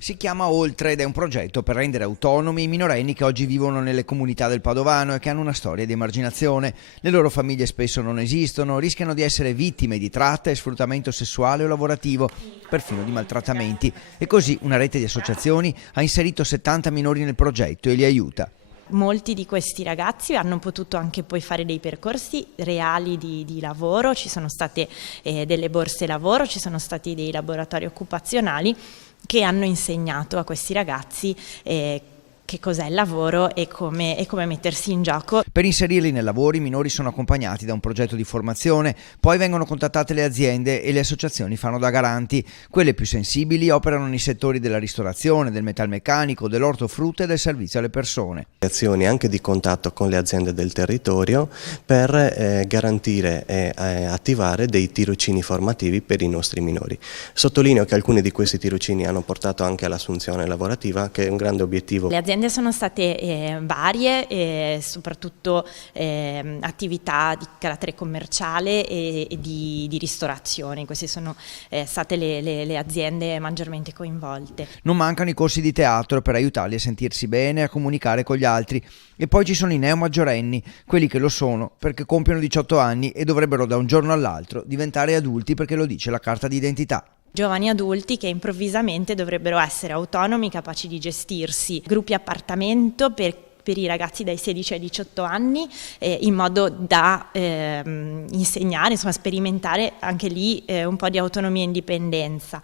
Si chiama Oltre ed è un progetto per rendere autonomi i minorenni che oggi vivono nelle comunità del Padovano e che hanno una storia di emarginazione. Le loro famiglie spesso non esistono, rischiano di essere vittime di tratta e sfruttamento sessuale o lavorativo, perfino di maltrattamenti. E così una rete di associazioni ha inserito 70 minori nel progetto e li aiuta. Molti di questi ragazzi hanno potuto anche poi fare dei percorsi reali di lavoro, ci sono state delle borse lavoro, ci sono stati dei laboratori occupazionali che hanno insegnato a questi ragazzi che cos'è il lavoro e come mettersi in gioco. Per inserirli nel lavoro i minori sono accompagnati da un progetto di formazione, poi vengono contattate le aziende e le associazioni fanno da garanti. Quelle più sensibili operano nei settori della ristorazione, del metalmeccanico, dell'ortofrutta e del servizio alle persone. Azioni anche di contatto con le aziende del territorio per garantire e attivare dei tirocini formativi per i nostri minori. Sottolineo che alcuni di questi tirocini hanno portato anche all'assunzione lavorativa, che è un grande obiettivo. Le aziende sono state varie, soprattutto attività di carattere commerciale e di ristorazione. Queste sono state le aziende maggiormente coinvolte. Non mancano i corsi di teatro per aiutarli a sentirsi bene e a comunicare con gli altri. E poi ci sono i neomaggiorenni, quelli che lo sono perché compiono 18 anni e dovrebbero da un giorno all'altro diventare adulti perché lo dice la carta d'identità. Giovani adulti che improvvisamente dovrebbero essere autonomi, capaci di gestirsi gruppi appartamento per i ragazzi dai 16 ai 18 anni in modo da insegnare, insomma sperimentare anche lì un po' di autonomia e indipendenza.